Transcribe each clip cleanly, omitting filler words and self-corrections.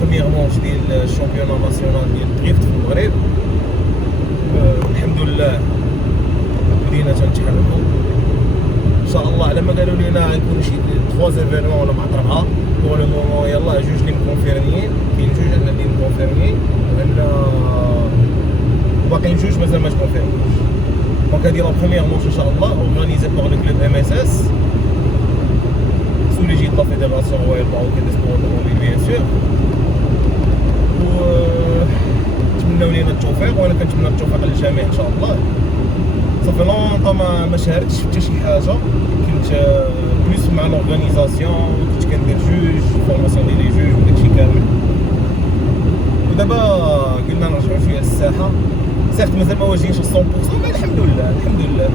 بروميير مونش ديال الشامبيون ناسيونال ديال دريفت في المغرب. الحمد لله بدينا تنتحركوا ان شاء الله. على ما قالوا لنا غيكونوا شي 3 ايفينمون ولا مع 4 بور لو مومون. يلاه جوج اللي مكونفيرميين، كاين جوج عندنا اللي مكونفيرميين وعندنا باقيين جوج مازال ما تكونفيرميوش. دونك هادي لا بروميير مونش ان شاء الله اورغانيزي بور لو كلوب ام اس اس sous l'égide de la Fédération Royale Marocaine des Sports automobiles bien sûr. نتمناو لينا التوفيق، وانا كنتمنى التوفيق للجميع ان شاء الله. صافي لونطون ما شاركتش في حتى شي حاجه، كنت بلوس مع لورغانيزاسيون، كنت كندير جوج فورماسيون ديال لي جوج وداكشي كامل. ودابا قلنا نرجعو شويه للساحه، سيرت مازال ما واجدينش 100% مي الحمد لله الحمد لله.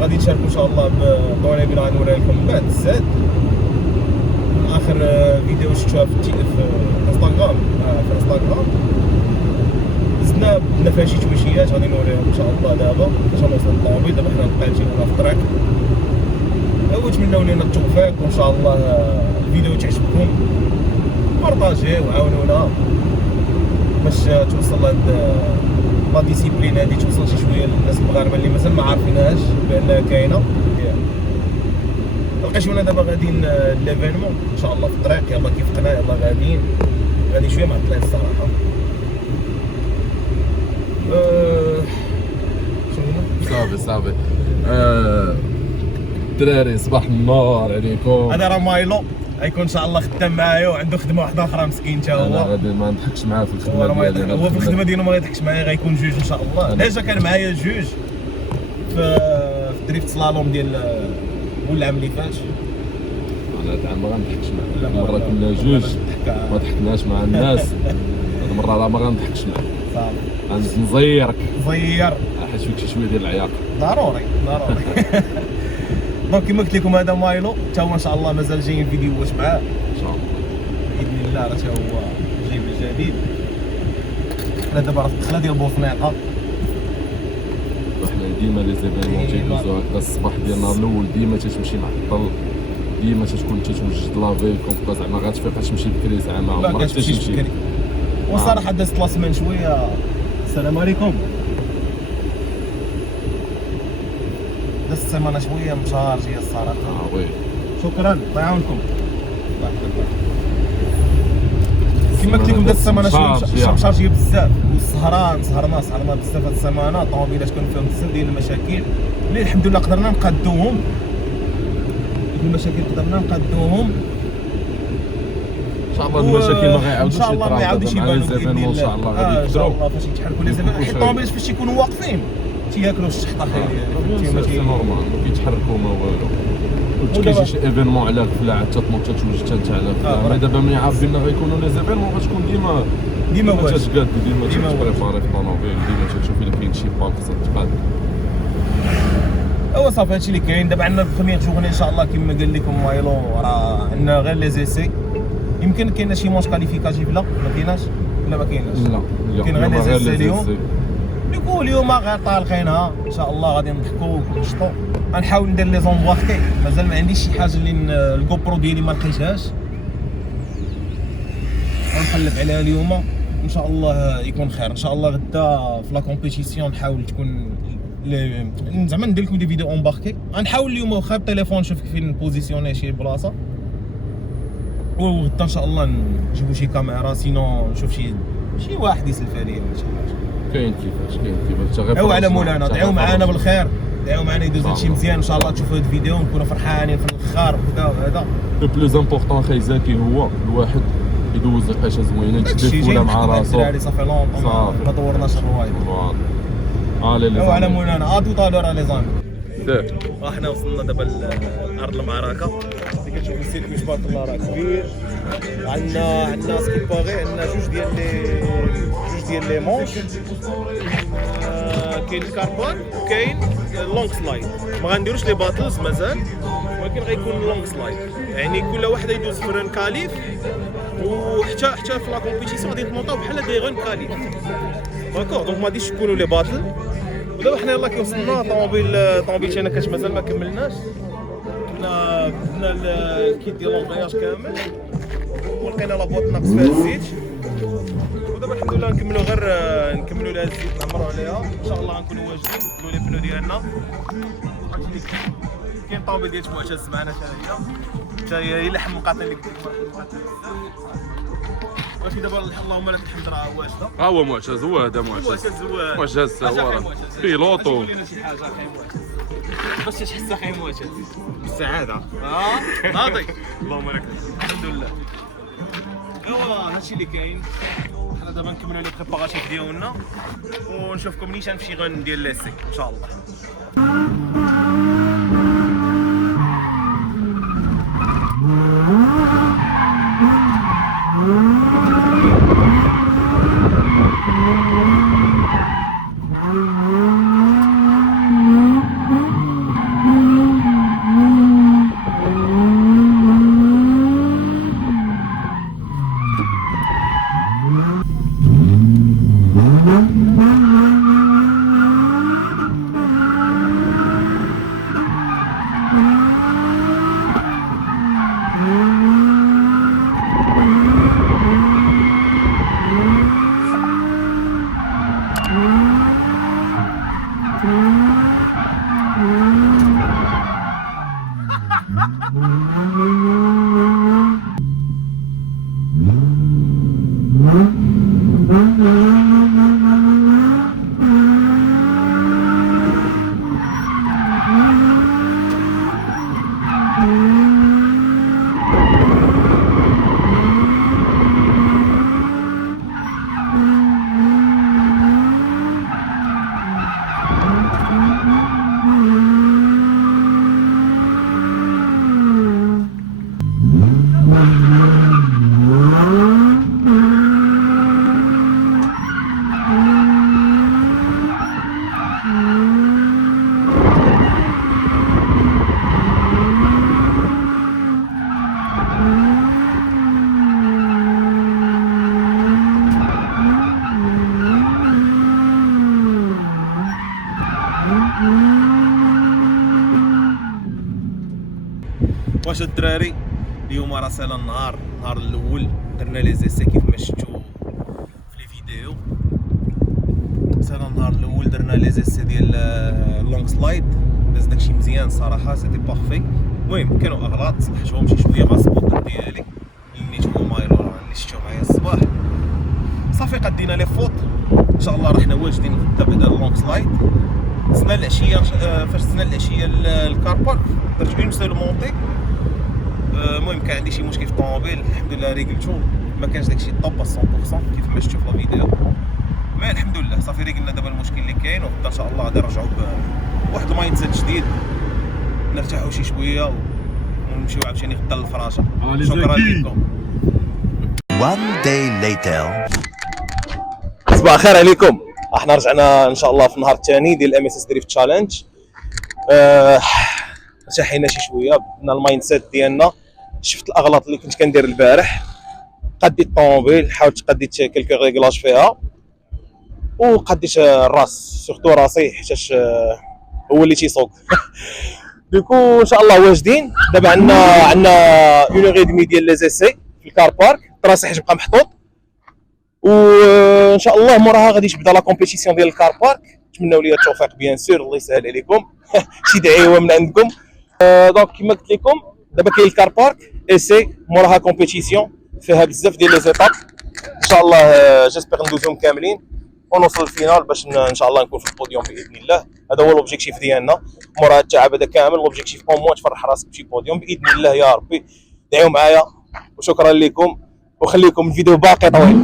غادي نشاركو ان شاء الله بطونيبيل غنوريها لكم من بعد الزاد. اخر فيديو شفتوها في انستغرام، في انستغرام زدنا بدنا فيها شي تويشيات غادي نوريهم ان شاء الله دابا باش نوصل للطوموبيل. دابا حنا مبقيناش في الطريق، ونتمناو لينا التوفيق وان شاء الله الفيديو تعجبكم. بارطاجيو وعاونونا باش توصل لهاد لا ديسيبلين هادي، توصل شي شويه للناس المغاربه اللي مازال ما عارفينهاش بانها كاينه. لقيتونا دابا غاديين ليفينمون ان شاء الله في الطريق. يلا كيف قنا يلا غاديين، غادي شويه معطلين الصراحه. شنو صافي الدراري صباح النور عليكم. هذا راه مايلو غيكون ان شاء الله خدام معايا وعنده خدمه واحده اخرى مسكين حتى هو. انا غادي ما نضحكش معاه في الخدمه ديالي. هو في الخدمه ديالو ما يضحكش معايا، غيكون جوج ان شاء الله. ديجا كان معايا جوج في دريفت سلالوم ديال العام اللي فات. انا هاد العام ما غنضحكش معاه، مره كنا جوج ما ضحكناش مع الناس، هاد المره راه ما غنضحكش معاه. صافي غنزيد نزيرك زير حيت فيك شي شويه ديال العياق. ضروري ضروري. دونك كما قلت لكم هذا مايلو حتى هو ان شاء الله مازال جايين فيديوهات معاه ان شاء الله باذن الله. راه حتى هو جاي بالجديد. حنا دابا راه في الدخله ديال بوفنيقه. حنا ديما لي زيفينمون تيدوزو هكا الصباح ديالنا الاول ديما تتمشي معطل، ديما تكون تتوجد لافي كونكا زعما غتفيق تمشي بكري زعما ما كتمشيش بكري. وصراحه دازت لا سيمين شويه. السلام عليكم. دازت السيمانه شويه مشارجيه الصراحه. وي شكرا الله يعاونكم. كما قلت لكم دازت السيمانه شويه مشارجيه بزاف، سهرنا بزاف هاد السيمانه. الطوموبيلات كانوا فيهم بزاف ديال المشاكل اللي الحمد لله قدرنا نقادوهم. المشاكل قدرنا نقادوهم ان شاء الله. المشاكل ما غيعاودوش ان شاء الله ما يعاودوش يبانوا باذن الله. ان شاء الله غادي ان شاء يكثروا الله فاش يتحركوا لي زيفينمون. حيت الطوموبيلات فاش يكونوا واقفين تياكلوا الشحطه سي نورمال، ما كيتحركوا ما والو. كيجي شي ايفينمون على غفله عاد تتنوض تتوجد حتى انت على غفله. دابا ملي عارفين غيكونوا لي زيفينمون غتكون ديما واجد تتقاد، ديما تتبريباري في الطوموبيل، ديما تشوف الا كاين شي بال خصها تقاد. ايوا صافي هادشي اللي كاين. دابا عندنا البروميير جورني ان شاء الله كما قال لكم مايلو، راه عندنا غير لي زيسي. يمكن كاين شي ماتش كاليفيكاتيف لا ما كايناش ولا ما كايناش؟ لا كاين غير لي زيسي اليوم. نقول اليوم غير طالقينها ان شاء الله غادي نضحكوا ونشطوا. غنحاول ندير لي زومبواركي، مازال ما عنديش شي حاجه اللي الكوبرو ديالي ما لقيتهاش، غنقلب عليها اليوم ان شاء الله يكون خير. ان شاء الله غدا في لا كومبيتيسيون نحاول تكون زعما ندير لكم دي فيديو اونباركي. غنحاول اليوم واخا بالتليفون نشوف كيف نبوزيسيوني شي بلاصه، وغدا ان شاء الله نجيبو شي كاميرا، سينو نشوف شي واحد يسلف عليا ولا شي حاجه. كاين كيفاش غير دعوا على مولانا، دعوا معنا بالخير، دعوا معنا يدوز هادشي مزيان ان شاء الله. تشوفوا هاد الفيديو ونكونوا فرحانين في الاخر وكذا وهذا. لو بلوز امبورطون خاي زكي هو الواحد يدوز دقيقه زوينه تديفولا مع راسو. الدراري صافي لونطون ما طورناش الروايد. فوالا دعوا على مولانا ادو طالور لي زامي. سير حنا وصلنا دابا لارض المعركه. اللي كتشوفوا السيركوي تبارك الله راه كبير. عندنا سكيباغي، عندنا جوج ديال لي مونش. كاين الكاربون وكاين لونغ سلايد. ما غنديروش لي باتلز مازال، ولكن غيكون لونغ سلايد، يعني كل واحد يدوز فران كاليف، وحتى في لا كومبيتيسيون غادي نتمونطاو بحال دي غون كاليف. داكور، دونك ما غاديش يكونوا لي باتل. ودابا حنا يلاه كي وصلنا الطوموبيل تاعنا مازال ما كملناش. بدنا الكيت ديال لونغياج كامل، ولقينا لابواط ناقص فيها الزيت. ودابا الحمد لله نكملوا غير نكملوا لها الزيت نعمروا عليها ان شاء الله. غنكونوا واجدين نديروا لي بنو ديالنا. كاين طوبيل ديال معتز معنا حتى هي الا حمقاتنا اللي قلت لكم واش دابا اللهم لك الحمد راه واجده. هو معتز، هو هذا معتز هو بيلوطو. شي حاجه اخي معتز باش تحس اخي معتز بالسعاده. ناضي اللهم لك الحمد لله. ايوا هادشي اللي كاين. حنا دابا نكملوا لي بريباراتيف ديالنا ونشوفكم نيشان في شي غن ديال ليسي ان شاء الله. واش الدراري اليوم راه سالا النهار الاول درنا لي زيسي كيف ما شفتوا في لي فيديو. سالا النهار الاول درنا لي زيسي ديال اللونغ سلايد داز داكشي مزيان صراحه سيتي بارفي. المهم كانوا اغلاط صلحتهم شي شويه مع السبوتر ديالي اللي نيتو مايلو اللي شفتو معايا الصباح. صافي قدينا لي فوت ان شاء الله. راه حنا واجدين في الدابا ديال اللونغ سلايد. سنا العشيه فاش سنا العشيه الكار بارك درت اون سول مونتي. المهم كان عندي شي مشكل في الطوموبيل الحمد لله ريقلتو. ما كانش داكشي طوب 100% كيف ما شفتوا في الفيديو. مي الحمد لله صافي ريقلنا دابا المشكل اللي كاين. وغدا ان شاء الله غادي نرجعوا بواحد المايند سيت جديد نرتاحوا شي شويه ونمشيو عاوتاني غدا للفراشه. شكرا لكم. One day later. صباح الخير عليكم. احنا رجعنا ان شاء الله في النهار الثاني ديال ام اس اس دريفت تشالنج. ارتاحينا شي شويه بدنا المايند سيت ديالنا. شفت الاغلاط اللي كنت كندير البارح. قديت الطوموبيل حاولت قديت كلكو ريغلاج فيها وقديت الراس سورتو راسي حيتاش هو اللي تيسوق. دوكو ان شاء الله واجدين. دابا عندنا اون اوري دمي ديال لي زيسي في الكار بارك. راسي حيتبقى محطوط وان شاء الله موراها غادي تبدا لا كومبيتيسيون ديال الكار بارك. نتمنوا لي التوفيق بيان سور الله يسهل عليكم. شي دعيوه من عندكم. دونك كما قلت لكم دابا كاين الكار بارك ايسي موراها كومبيتيسيون فيها بزاف ديال لي زيتاب. ان شاء الله جيسبر ندوزهم كاملين ونوصل للفينال باش ان شاء الله نكون في البوديوم باذن الله. هذا هو لوبجيكتيف ديالنا مورا هاد التعب هذا كامل. لوبجيكتيف او موان تفرح راسك بشي بوديوم باذن الله يا ربي. دعيو معايا وشكرا لكم وخليكم الفيديو باقي طويل.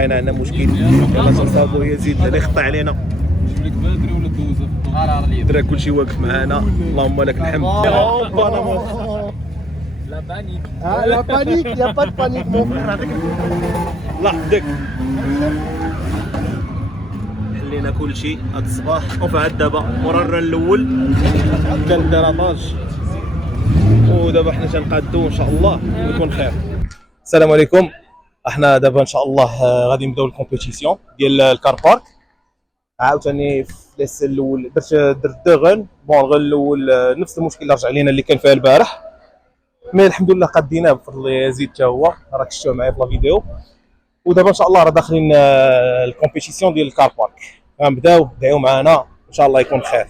لقينا عندنا مشكل. يلا تنصاوبوا يزيد اللي خطا علينا. لك بدري ولا دوزه في درا كلشي واقف معانا، اللهم لك الحمد. لا بانيك. لا بانيك، يا با بانيك مون فرير. هذاك الله يحفظك. حلينا كلشي هاد الصباح وفهاد دابا مورا الران الاول كان البيراطاج، ودابا حنا تنقادو ان شاء الله يكون خير. السلام عليكم. احنا دابا ان شاء الله غادي نبداو الكومبيتيسيون ديال الكار بارك. عاوتاني في ليس الاول درت دو غن بون. الغن الاول نفس المشكل اللي رجع لينا اللي كان فيها البارح، مي الحمد لله قديناه بفضل يزيد حتى هو، راك شفتوه معايا في لا فيديو. ودابا ان شاء الله راه داخلين الكومبيتيسيون ديال الكار بارك، غنبداو دعيو معنا ان شاء الله يكون خير.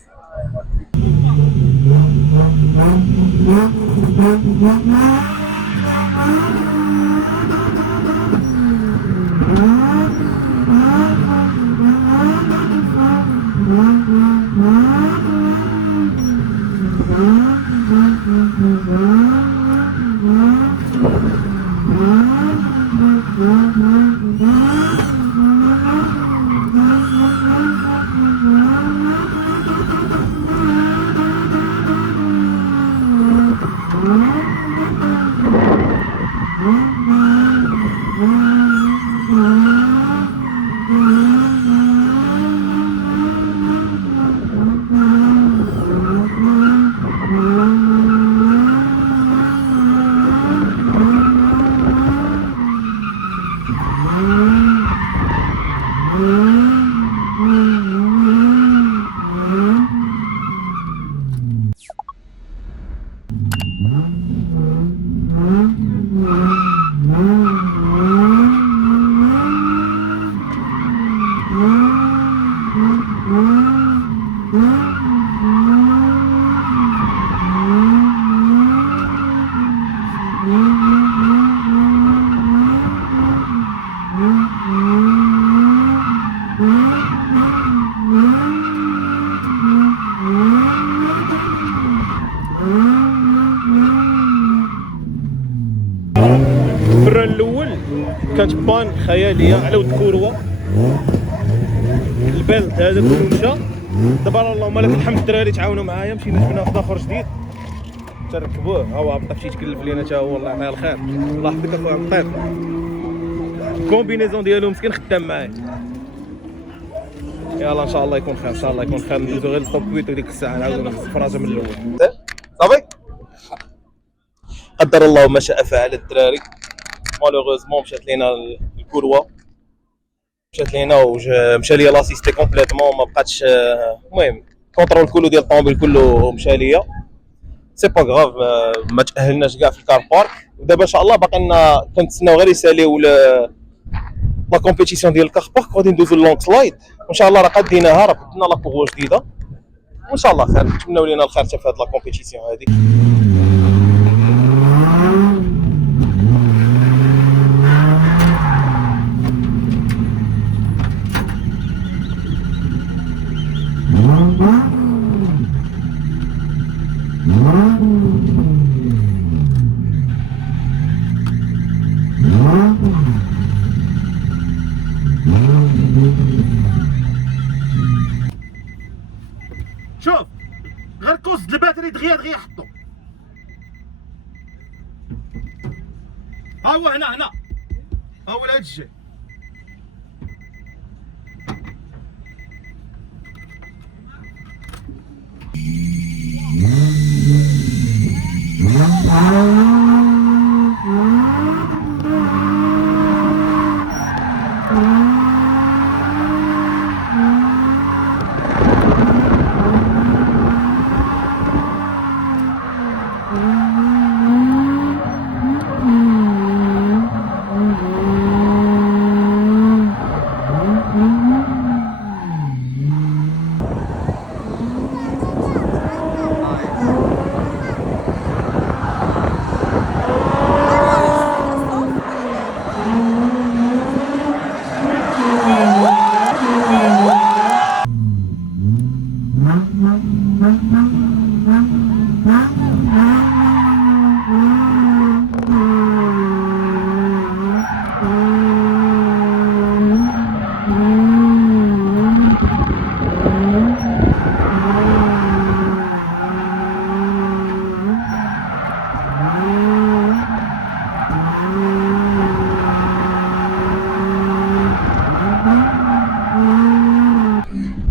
الران الاول كانت بان خياليه على ود كوروه، البلد هذا كله مشى. دابا اللهم لك الحمد الدراري تعاونوا معايا، مشينا جبنا واحد اخر جديد تركبوه. ها هو عبطه مشيت تكلف لينا حتى هو، الله يعطيه الخير. الله يحفظك اخويا عبطيط، الكومبينيزون ديالو مسكين خدام معايا. يلا ان شاء الله يكون خير، ان شاء الله يكون خير. ندوزو غير الطوبيت وديك الساعه نعاودو نفرجو من الاول. صافي قدر الله ما شاء فعل. الدراري مالوغوزمون مشات لينا الكروه، مشات لينا ومشى ليا لاسيستي كومبليتمون، ما بقاتش. المهم كونترول كله ديال الطوموبيل كله مشى ليا، سي با غاف. ما تاهلناش كاع في الكار بارك. ودابا ان شاء الله باقي لنا كنتسناو غير يساليو لا كومبيتيسيون ديال الكار بارك، غادي ندوزو لونغ سلايد وان شاء الله راه قديناها، راه بدلنا لا كوغو جديده وان شاء الله خير. نتمناو لينا الخير حتى في هاد لا كومبيتيسيون هادي. شوف غير كوز الباتري دغيا حطو. ها هو هنا ها هو لهاد الجهه.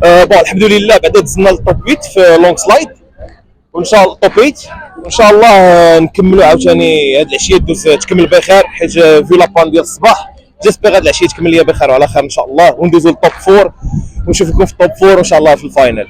بون الحمد لله بعدا دزنا للتوب 8 في لونغ سلايد، وان شاء الله توب 8 وان شاء الله نكملوا عاوتاني هاد العشيه دوز تكمل بخير، حيت في لابان ديال الصباح جيسبيغ هاد العشيه تكمل ليا بخير وعلى خير ان شاء الله، وندوزو للتوب 4 ونشوفكم في التوب 4 وان شاء الله في الفاينل.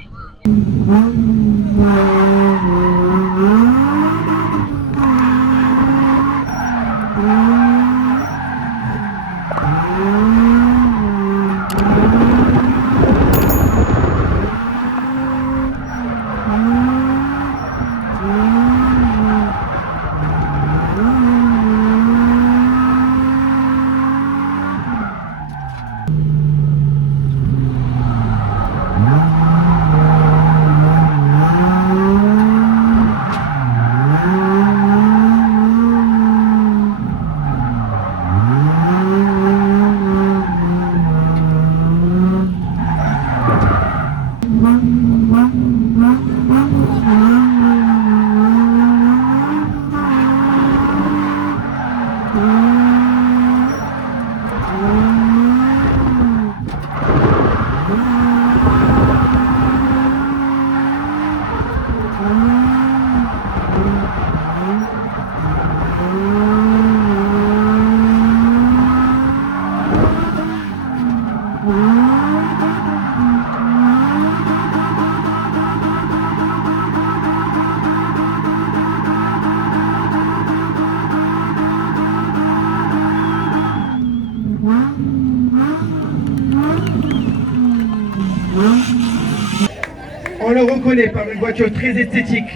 On le reconnaît par une voiture très esthétique,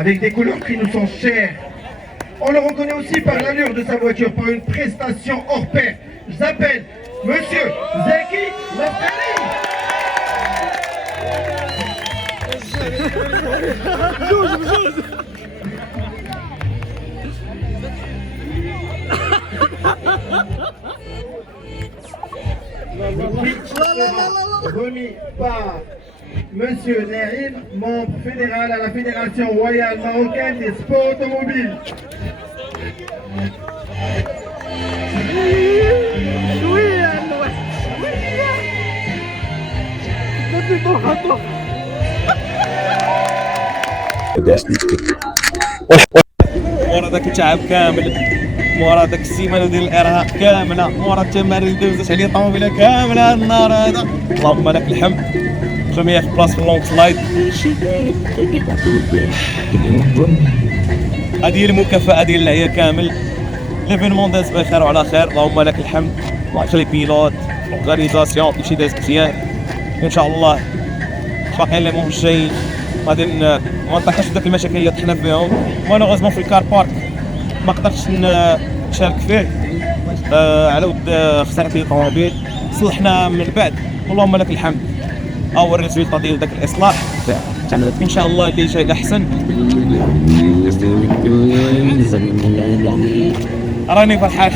avec des couleurs qui nous sont chères. On le reconnaît aussi par l'allure de sa voiture, par une prestation hors pair. J'appelle Monsieur Zeki Lafrani. Remis par Monsieur Naïm, membre fédéral à la Fédération royale marocaine des sports automobiles. مورا داك التعب كامل، مورا داك السيمانه ديال الارهاق كامله، مورا التمارين اللي دوزت عليه الطوموبيله كامله النهار هذا، اللهم لك الحمد. بروميير بلاص في اللونغ سلايد، هذه هي المكافاه ديال العيا كامل. ليفينمون داز بخير وعلى خير، اللهم لك الحمد. الله يخلي بيلوت اورغانيزاسيون كلشي داز مزيان ان شاء الله. باقيين لي مون جايين غادي ما نطيحوش في داك المشاكل اللي طحنا فيهم. مالوغوزمون في الكار بارك ما قدرتش نشارك فيه على ود خساره لي الطوموبيل، صلحنا من بعد اللهم لك الحمد. هو الريزولتا ديال داك الاصلاح ان شاء الله اللي جاي احسن. راني فرحان